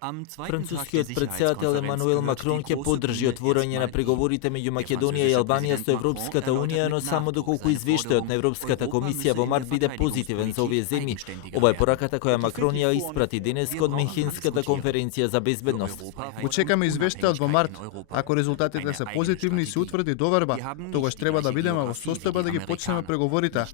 Францускиот претседател Емануел Макрон ќе поддржи отворање на преговорите меѓу Македонија и Албанија со Европската унија, но само доколку извештајот на Европската комисија во март биде позитивен за овие земји. Ова е пораката која Макрон ја испрати денес од Мюнхенската конференција за безбедност. Го чекаме извештајот во март. Ако резултатите се позитивни и се утврди доверба, тогаш треба да бидеме во состојба да ги почнеме преговорите.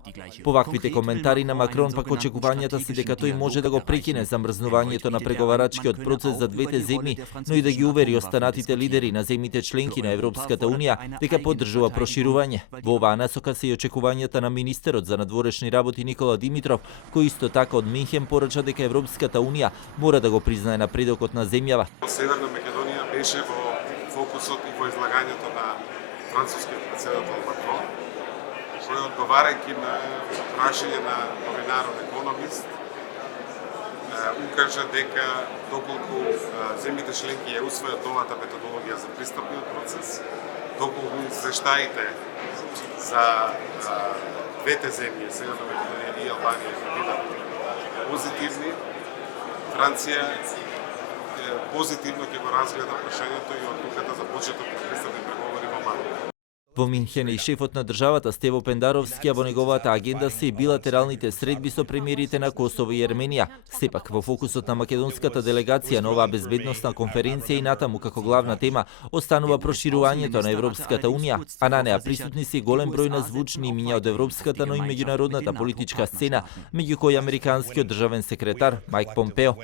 По ваквите коментари на Макрон пак очекувањата се дека тој може да го прекине замрзнувањето на преговарачкиот процес за двете земји, но и да ги увери останатите лидери на земјите членки на Европската унија дека поддржува проширување. Во оваа насока се и очекувањата на министерот за надворешни работи Никола Димитров, кој исто така од Мюнхен порача дека Европската унија мора да го признае напредокот на земјава. Северна Македонија беше во фокусот и во излагањето на францускиот претседател Макрон, кој одговарајќи на прашање на новинарот Економист, укажа дека доколку земјите членки ја усвојат новата методологија за пристапниот процес, доколку извештаите за двете земји, Северна Македонија и Албанија, ќе бидат позитивни, Франција позитивно ќе го разгледа прашањето и одлуката за почеток на пристапни преговори во март. Во Мюнхен и шефот на државата Стево Пендаровски, а во неговата агенда се и билатералните средби со премиерите на Косово и Ерменија. Сепак, во фокусот на македонската делегација на оваа безбедносна конференција и натаму како главна тема останува проширувањето на Европската унија, а на неа присутни се голем број на звучни имиња од европската, но и меѓународната политичка сцена, меѓу кои американскиот државен секретар Мајк Помпео.